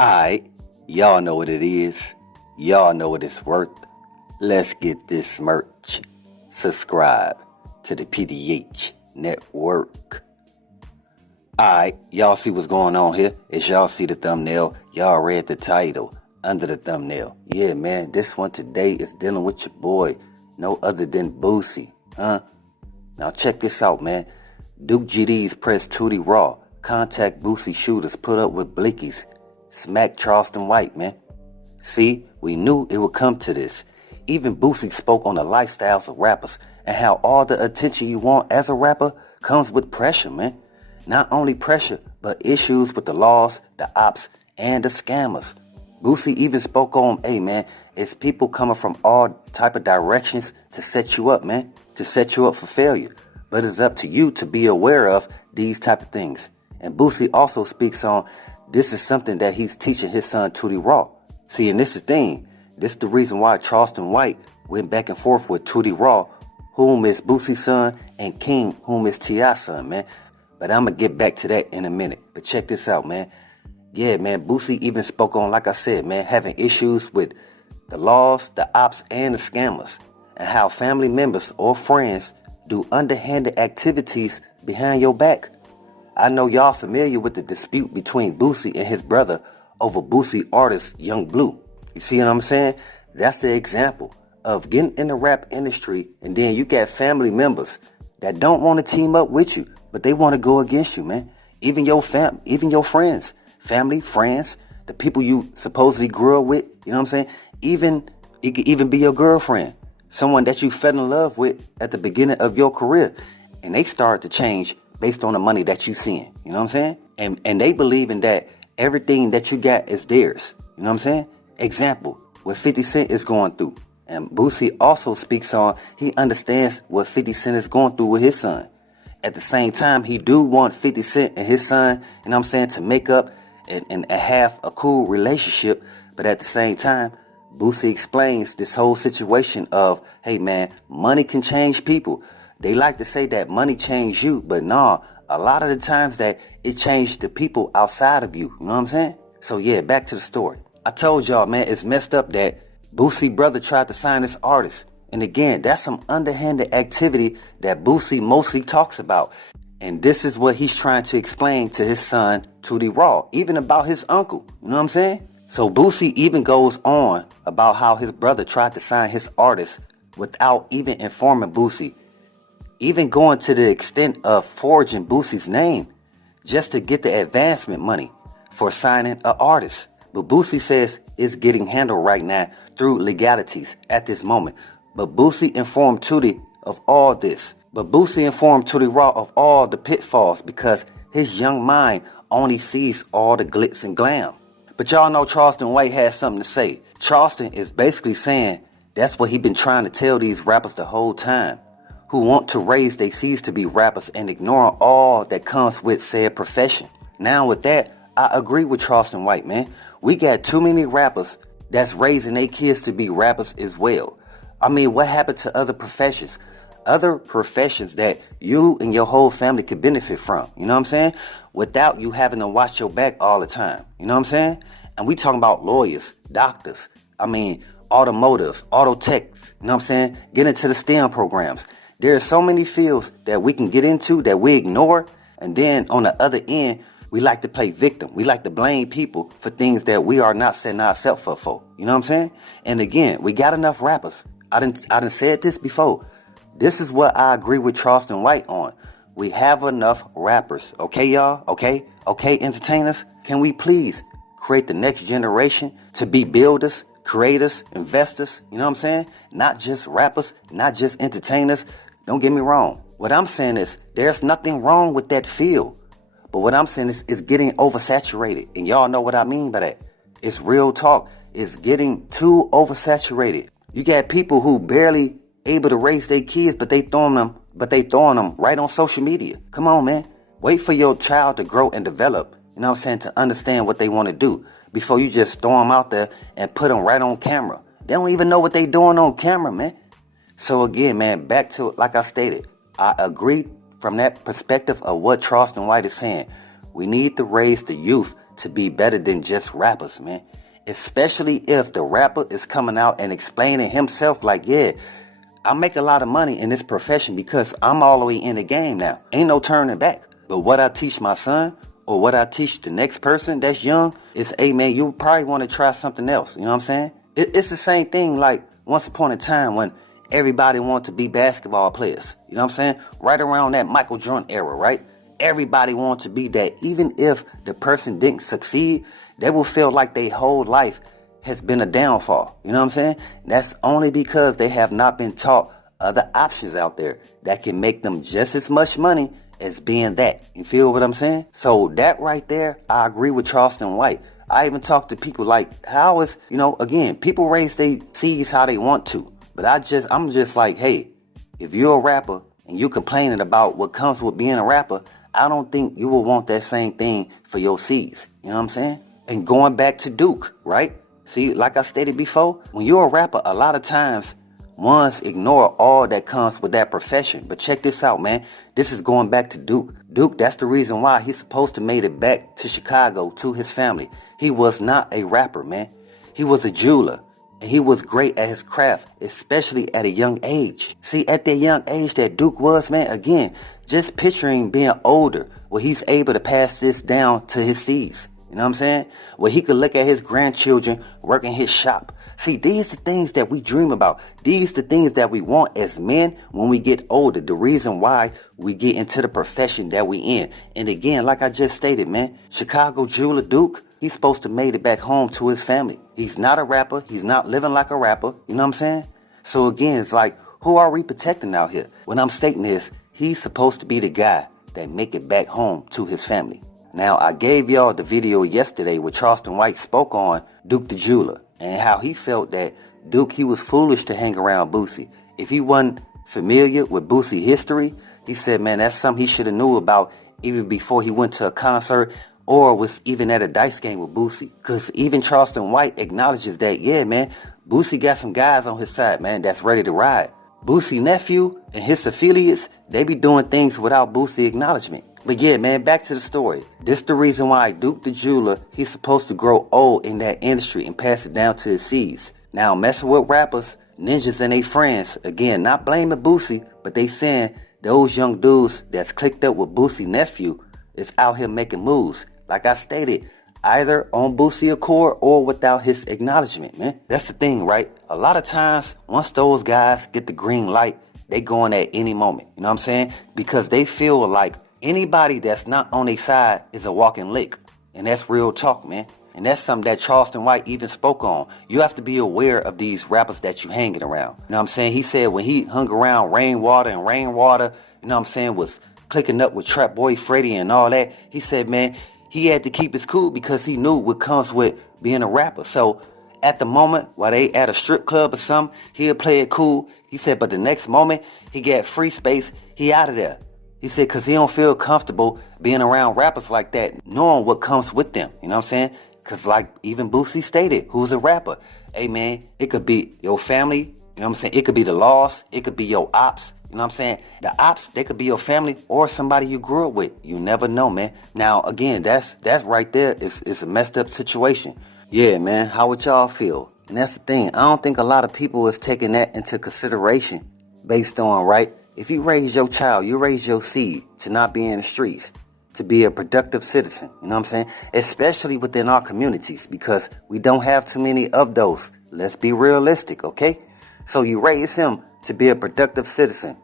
Alright, y'all know what it is. Y'all know what it's worth. Let's get this merch. Subscribe to the PDH Network. Alright, y'all see what's going on here? As y'all see the thumbnail, y'all read the title under the thumbnail. Yeah, man, this one today is dealing with your boy, no other than Boosie, huh? Now check this out, man. Duke GDs press Tootie raw. Contact Boosie shooters put up with Blickys. Smack Charleston White, man. See, we knew it would come to this. Even Boosie spoke on the lifestyles of rappers and how all the attention you want as a rapper comes with pressure, man. Not only pressure, but issues with the laws, the ops, and the scammers. Boosie even spoke on, hey, man, it's people coming from all type of directions to set you up, man, to set you up for failure. But it's up to you to be aware of these type of things. And Boosie also speaks on this is something that he's teaching his son Tootie Raw. See, and this is the thing. This is the reason why Charleston White went back and forth with Tootie Raw, whom is Boosie's son, and King, whom is T.I.'s son, man. But I'm going to get back to that in a minute. But check this out, man. Yeah, man, Boosie even spoke on, like I said, man, having issues with the laws, the ops, and the scammers, and how family members or friends do underhanded activities behind your back. I know y'all familiar with the dispute between Boosie and his brother over Boosie artist Young Blue. You see what I'm saying? That's the example of getting in the rap industry, and then you got family members that don't want to team up with you, but they want to go against you, man. Even your friends, family, friends, the people you supposedly grew up with, you know what I'm saying? It could even be your girlfriend, someone that you fell in love with at the beginning of your career, and they start to change based on the money that you seeing, you know what I'm saying? And they believe in that everything that you got is theirs, you know what I'm saying? Example, what 50 Cent is going through. And Boosie also speaks on, he understands what 50 Cent is going through with his son. At the same time, he do want 50 Cent and his son, you know what I'm saying, to make up and have a cool relationship. But at the same time, Boosie explains this whole situation of, hey man, money can change people. They like to say that money changed you, but nah, a lot of the times that it changed the people outside of you. You know what I'm saying? So yeah, back to the story. I told y'all, man, it's messed up that Boosie brother tried to sign this artist. And again, that's some underhanded activity that Boosie mostly talks about. And this is what he's trying to explain to his son, Tootie Raw, even about his uncle. You know what I'm saying? So Boosie even goes on about how his brother tried to sign his artist without even informing Boosie. Even going to the extent of forging Boosie's name just to get the advancement money for signing an artist. But Boosie says it's getting handled right now through legalities at this moment. But Boosie informed Tootie of all this. But Boosie informed Tootie Raw of all the pitfalls because his young mind only sees all the glitz and glam. But y'all know Charleston White has something to say. Charleston is basically saying that's what he been trying to tell these rappers the whole time, who want to raise their seeds to be rappers and ignoring all that comes with said profession. Now with that, I agree with Charleston White, man. We got too many rappers that's raising their kids to be rappers as well. I mean, what happened to other professions? Other professions that you and your whole family could benefit from, you know what I'm saying? Without you having to watch your back all the time, you know what I'm saying? And we talking about lawyers, doctors, I mean, automotives, auto techs, you know what I'm saying? Get into the STEM programs. There are so many fields that we can get into that we ignore. And then on the other end, we like to play victim. We like to blame people for things that we are not setting ourselves up for. You know what I'm saying? And again, we got enough rappers. I done said this before. This is what I agree with Charleston White on. We have enough rappers. Okay, y'all? Okay, entertainers? Can we please create the next generation to be builders, creators, investors? You know what I'm saying? Not just rappers, not just entertainers. Don't get me wrong. What I'm saying is there's nothing wrong with that field. But what I'm saying is it's getting oversaturated. And y'all know what I mean by that. It's real talk. It's getting too oversaturated. You got people who barely able to raise their kids, but they throwing them right on social media. Come on, man. Wait for your child to grow and develop, you know what I'm saying, to understand what they want to do before you just throw them out there and put them right on camera. They don't even know what they doing on camera, man. So again, man, back to it, like I stated, I agree from that perspective of what Charleston White is saying. We need to raise the youth to be better than just rappers, man. Especially if the rapper is coming out and explaining himself like, yeah, I make a lot of money in this profession because I'm all the way in the game now. Ain't no turning back. But what I teach my son or what I teach the next person that's young is, hey man, you probably want to try something else. You know what I'm saying? It's the same thing like once upon a time when everybody wanted to be basketball players. You know what I'm saying? Right around that Michael Jordan era, right? Everybody wanted to be that. Even if the person didn't succeed, they will feel like their whole life has been a downfall. You know what I'm saying? That's only because they have not been taught other options out there that can make them just as much money as being that. You feel what I'm saying? So that right there, I agree with Charleston White. I even talk to people like, how is, again, people raise their seeds how they want to. But I'm just like, hey, if you're a rapper and you're complaining about what comes with being a rapper, I don't think you will want that same thing for your seeds. You know what I'm saying? And going back to Duke, right? See, like I stated before, when you're a rapper, a lot of times ones ignore all that comes with that profession. But check this out, man. This is going back to Duke. Duke, that's the reason why he's supposed to made it back to Chicago to his family. He was not a rapper, man. He was a jeweler. And he was great at his craft, especially at a young age. See, at that young age that Duke was, man, again, just picturing being older, where he's able to pass this down to his seeds. You know what I'm saying? Where he could look at his grandchildren working his shop. See, these are the things that we dream about. These are the things that we want as men when we get older. The reason why we get into the profession that we in. And again, like I just stated, man, Chicago jeweler Duke, he's supposed to made it back home to his family. He's not a rapper. He's not living like a rapper. You know what I'm saying? So again, it's like, who are we protecting out here? What I'm stating is, he's supposed to be the guy that make it back home to his family. Now, I gave y'all the video yesterday where Charleston White spoke on Duke the Jeweler and how he felt that Duke, he was foolish to hang around Boosie. If he wasn't familiar with Boosie history, he said, man, that's something he should have knew about even before he went to a concert or was even at a dice game with Boosie. Because even Charleston White acknowledges that, yeah, man, Boosie got some guys on his side, man, that's ready to ride. Boosie nephew and his affiliates, they be doing things without Boosie acknowledgement. But yeah, man, back to the story. This the reason why Duke the Jeweler, he's supposed to grow old in that industry and pass it down to his seeds. Now, messing with rappers, ninjas and they friends, again, not blaming Boosie, but they saying those young dudes that's clicked up with Boosie nephew is out here making moves. Like I stated, either on Boosie accord or without his acknowledgement, man. That's the thing, right? A lot of times, once those guys get the green light, they going at any moment. You know what I'm saying? Because they feel like anybody that's not on their side is a walking lick. And that's real talk, man. And that's something that Charleston White even spoke on. You have to be aware of these rappers that you hanging around. You know what I'm saying? He said when he hung around Rainwater, you know what I'm saying, was clicking up with Trap Boy Freddy and all that. He said, man, he had to keep his cool because he knew what comes with being a rapper. So at the moment, while they at a strip club or something, he'll play it cool. He said, but the next moment, he got free space, he out of there. He said, because he don't feel comfortable being around rappers like that, knowing what comes with them. You know what I'm saying? Because like even Boosie stated, who's a rapper? Hey, man, it could be your family. You know what I'm saying? It could be the loss. It could be your ops. You know what I'm saying? The ops, they could be your family or somebody you grew up with. You never know, man. Now, again, that's right there. It's a messed up situation. Yeah, man, how would y'all feel? And that's the thing. I don't think a lot of people is taking that into consideration based on, right? If you raise your child, you raise your seed to not be in the streets, to be a productive citizen. You know what I'm saying? Especially within our communities, because we don't have too many of those. Let's be realistic, okay? So you raise him to be a productive citizen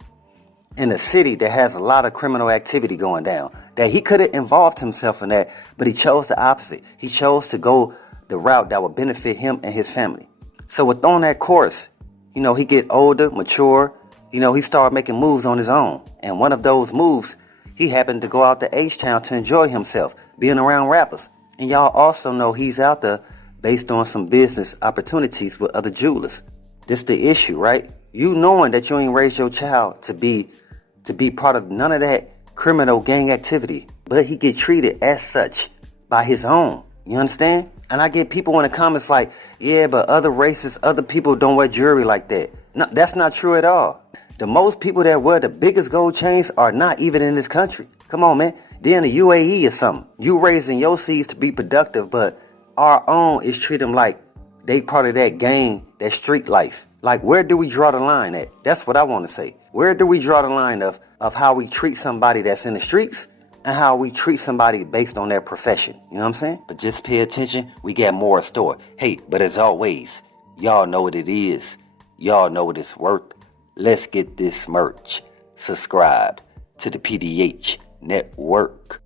in a city that has a lot of criminal activity going down, that he could have involved himself in that, but he chose the opposite. He chose to go the route that would benefit him and his family. So within that course, he get older, mature, he started making moves on his own. And one of those moves, he happened to go out to H-Town to enjoy himself, being around rappers. And y'all also know he's out there based on some business opportunities with other jewelers. This the issue, right? You knowing that you ain't raised your child to be part of none of that criminal gang activity, but he get treated as such by his own. You understand? And I get people in the comments like, yeah, but other races, other people don't wear jewelry like that. No, that's not true at all. The most people that wear the biggest gold chains are not even in this country. Come on, man. Then the UAE or something. You raising your seeds to be productive, but our own is treat them like they part of that gang, that street life. Like, where do we draw the line at? That's what I want to say. Where do we draw the line of how we treat somebody that's in the streets and how we treat somebody based on their profession? You know what I'm saying? But just pay attention. We got more in store. Hey, but as always, y'all know what it is. Y'all know what it's worth. Let's get this merch. Subscribe to the PDH Network.